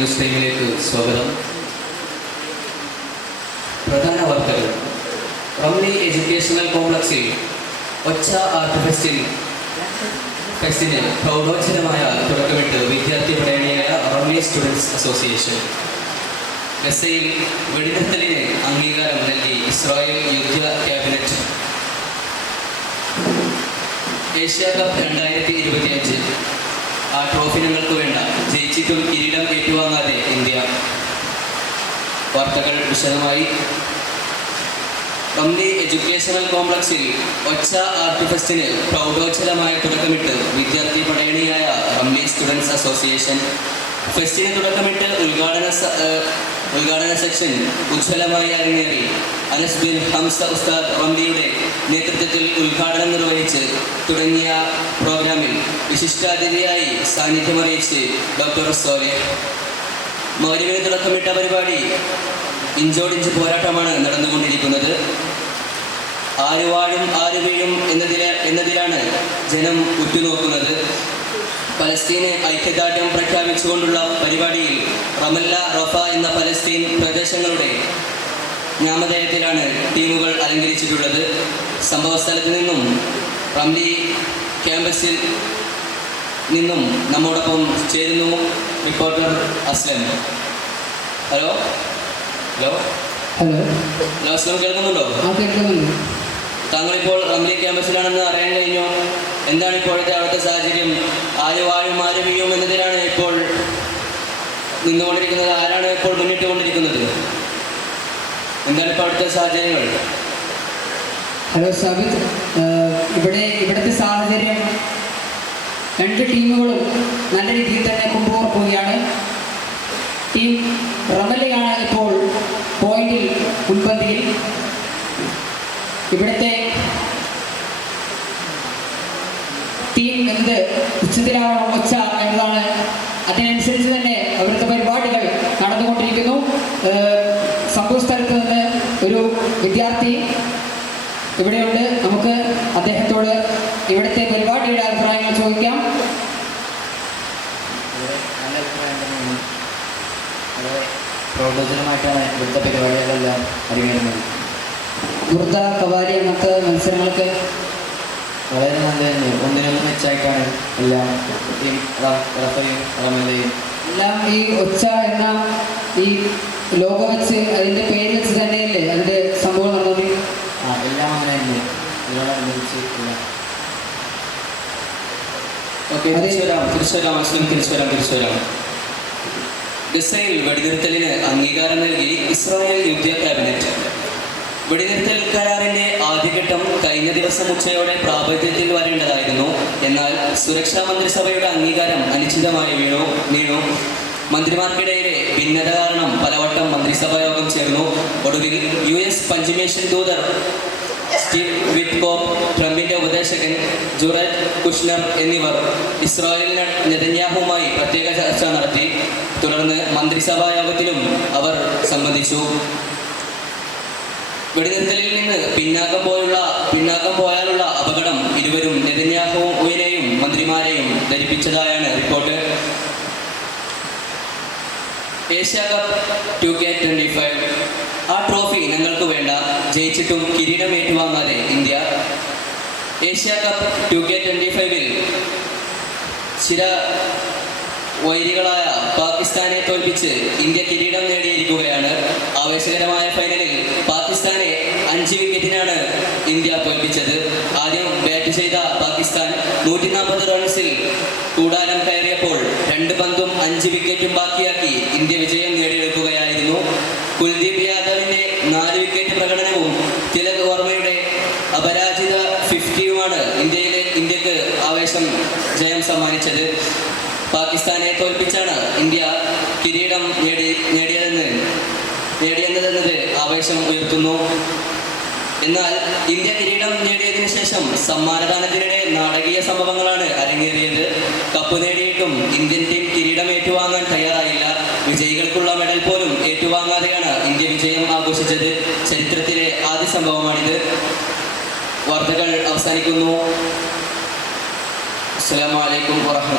News ടൈമിലേക്ക് സ്വാഗതം. പ്രധാന വാർത്തകൾ. റംലി എഡ്യൂക്കേഷണൽ കോംപ്ലക്സിൽ ഒച്ച ആർട്ട് ഫെസ്റ്റിന് പ്രൗഢോജ്ജലമായ തുടക്കമിട്ട് വിദ്യാർത്ഥി പടയണിയായ റംലി സ്റ്റുഡൻസ് അസോസിയേഷൻ. ഗസയിൽ വെടിനിർത്തലിന് അംഗീകാരം നൽകി ഇസ്രായേൽ യുദ്ധ ക്യാബിനറ്റ്. ഏഷ്യ കപ്പ് 2025 ആ ട്രോഫി ഞങ്ങൾക്ക് വേണ്ട, ജയിച്ചിട്ടും കിരീടം ഏറ്റുവാങ്ങാതെ ഇന്ത്യ. വാർത്തകൾ വിശദമായി. റംലി എഡ്യൂക്കേഷണൽ കോംപ്ലക്സിൽ ഒച്ച ആർട്ട് ഫെസ്റ്റിന് പ്രൗഢോജ്ജലമായ തുടക്കമിട്ട് വിദ്യാർത്ഥി പടയണിയായ റംലി സ്റ്റുഡൻസ് അസോസിയേഷൻ. ഫെസ്റ്റിന് തുടക്കമിട്ട് ഉദ്ഘാടന സെക്ഷൻ ഉജ്ജ്വലമായി അരങ്ങേറി. അനസ് ബിൻ ഹംസ ഉസ്താദ് റംലിയുടെ നേതൃത്വത്തിൽ ഉദ്ഘാടനം നിർവഹിച്ച് തുടങ്ങിയ പ്രോഗ്രാമിൽ വിശിഷ്ടാതിഥിയായി സാന്നിധ്യമറിയിച്ച് ഡോക്ടർ സോലിഹ്. മഗ്‌രിബിന് തുടക്കമിട്ട പരിപാടി ഇഞ്ചോടിഞ്ച് പോരാട്ടമാണ് നടന്നുകൊണ്ടിരിക്കുന്നത്. ആര് വാഴും ആര് വീഴും എന്നതിലാണ് ജനം ഉറ്റുനോക്കുന്നത്. പലസ്തീന് ഐക്യദാർഢ്യം പ്രഖ്യാപിച്ചുകൊണ്ടുള്ള പരിപാടിയിൽ റമല്ല, റഫ എന്ന പലസ്തീൻ പ്രദേശങ്ങളുടെ നാമധേയത്തിലാണ് ടീമുകൾ അലങ്കരിച്ചിട്ടുള്ളത്. സംഭവ സ്ഥലത്ത് നിന്നും റംലി ക്യാമ്പസിൽ നിന്നും നമ്മോടൊപ്പം ചേരുന്നു reporter Aslam. Hello hello hello hello Aslam, കേൾക്കുന്നുണ്ടോ? കേൾക്കുന്നുണ്ട്. താങ്കളിപ്പോൾ റംലി ക്യാമ്പസിലാണെന്ന് അറിയാൻ കഴിഞ്ഞു. എന്താണ് ഇപ്പോഴത്തെ അവിടുത്തെ സാഹചര്യം? ആര് വാഴും ആര് വീഴും എന്നതിലാണ് ഇപ്പോൾ നിന്നുകൊണ്ടിരിക്കുന്നത്. ആരാണ് ഇപ്പോൾ മുന്നിട്ടുകൊണ്ടിരിക്കുന്നത്? എന്താണ് ഇപ്പോൾ അവിടുത്തെ സാഹചര്യങ്ങൾ? ഹലോ സാബിത്, ഇവിടുത്തെ സാഹചര്യം രണ്ട് ടീമുകളും നല്ല രീതിയിൽ തന്നെ കൊണ്ടുപോവുകയാണ്. ടീം റമലയാണ് ഇപ്പോൾ പോയിന്റിൽ മുൻപന്തിയിൽ. ഇവിടുത്തെ ടീം എന്ത് ഉച്ചത്തിലാവണം ഒച്ച എന്നതാണ്. അതിനനുസരിച്ച് തന്നെ അവരുടെ പരിപാടികൾ നടന്നുകൊണ്ടിരിക്കുന്നു. സംഭവ സ്ഥലത്ത് നിന്ന് ഒരു വിദ്യാർത്ഥി ഇവിടെയുണ്ട്. നമുക്ക് അദ്ദേഹത്തോട് ഇവിടുത്തെ പരിപാടിയുടെ അഭിപ്രായങ്ങൾ ചോദിക്കാം. നല്ല അഭിപ്രായം തന്നെയാണ്. വളരെ പ്രൗഢോജ്ജലമായിട്ടാണ് ഇവിടുത്തെ പരിപാടികളെല്ലാം അരങ്ങേറുന്നത്. ഗുർദ, കവാലി അങ്ങനത്തെ മത്സരങ്ങൾക്ക് വളരെ നല്ല ഒന്നിനൊന്നും മെച്ചായിട്ടാണ് എല്ലാം റഫയും റമലയും എല്ലാം ഈ ഒച്ച എന്ന ഈ ലോഗോ വെച്ച് അതിൻ്റെ പേര് വെച്ച് തന്നെയല്ലേ അതിൻ്റെ സംഭവം നടന്നത്? എല്ലാം അങ്ങനെ തന്നെ ഇതിനോടനുബന്ധിച്ച് എല്ലാം. ഓക്കെ, തിരിച്ചു വരാം. ഗസയിൽ വെടിനിർത്തലിന് അംഗീകാരം നൽകി ഇസ്രായേൽ യുദ്ധ ക്യാബിനറ്റ്. വെടിനിർത്തൽ കരാറിന്റെ ആദ്യഘട്ടം കഴിഞ്ഞ ദിവസം ഉച്ചയോടെ പ്രാബല്യത്തിൽ വരേണ്ടതായിരുന്നു. എന്നാൽ സുരക്ഷാ മന്ത്രിസഭയുടെ അംഗീകാരം അനിശ്ചിതമായി നീണു. മന്ത്രിമാർക്കിടയിലെ ഭിന്നത കാരണം പലവട്ടം മന്ത്രിസഭാ യോഗം ചേർന്നു. ഒടുവിൽ US പശ്ചിമേഷ്യൻ ദൂതർ സ്റ്റീവ് വിറ്റ്കോഫ്, ട്രംപിന്റെ ഉപദേശകൻ ജുറഡ് കുഷ്നർ എന്നിവർ ഇസ്രായേൽ നെതന്യാഹുവുമായി പ്രത്യേക ചർച്ച നടത്തി. തുടർന്ന് മന്ത്രിസഭാ യോഗത്തിലും അവർ സംബന്ധിച്ചു. വെടിനിർത്തലിൽ നിന്ന് പിന്നാക്കം പോയാലുള്ള അപകടം ഇരുവരും നെതന്യാഹുവിനെയും മന്ത്രിമാരെയും ധരിപ്പിച്ചതായാണ് റിപ്പോർട്ട്. ഏഷ്യ കപ്പ് 2025 ആ ട്രോഫി ഞങ്ങൾക്ക് വേണ്ട, ജയിച്ചിട്ടും കിരീടം ഏറ്റുവാങ്ങാതെ ഇന്ത്യ. ഏഷ്യ കപ്പ് 2025 ചില വൈരികളായ പാകിസ്ഥാനെ തോൽപ്പിച്ച് ഇന്ത്യ കിരീടം നേടിയിരിക്കുകയാണ്. ആവേശകരമായ ഫൈനലിൽ പാകിസ്ഥാനെ 5 വിക്കറ്റിനാണ് ഇന്ത്യ തോൽപ്പിച്ചത്. ആദ്യം ബാറ്റ് ചെയ്ത പാകിസ്ഥാൻ 140 റൺസിൽ കൂടാരം കയറിയപ്പോൾ 2 പന്തും 5 വിക്കറ്റും ബാക്കിയാക്കി ഇന്ത്യ വിജയം നേടിയെടുക്കുകയായിരുന്നു. കുൽദീപ് യാദവിന്റെ 4 വിക്കറ്റ് പ്രകടനവും തിലക് വർമ്മയുടെ അപരാജിത 50യുമാണ് ഇന്ത്യക്ക് ജയം സമ്മാനിച്ചത്. പാകിസ്ഥാനെ തോൽപ്പിച്ചാണ് ഇന്ത്യ കിരീടം നേടിയെന്നത് ആവേശം ഉയർത്തുന്നു. എന്നാൽ ഇന്ത്യ കിരീടം നേടിയതിനു ശേഷം സമ്മാനദാനത്തിനിടെ നാടകീയ സംഭവങ്ങളാണ് അരങ്ങേറിയത്. കപ്പ് നേടിയിട്ടും ഇന്ത്യൻ ടീം കിരീടം ഏറ്റുവാങ്ങാൻ തയ്യാറായില്ല. വിജയികൾക്കുള്ള മെഡൽ പോലും ഏറ്റുവാങ്ങാതെയാണ് ഇന്ത്യ വിജയം ആഘോഷിച്ചത്. ചരിത്രത്തിലെ ആദ്യ സംഭവമാണിത്. വാർത്തകൾ അവസാനിക്കുന്നു. അസ്സലാമു അലൈക്കും വറഹ്മത്തുള്ളാഹി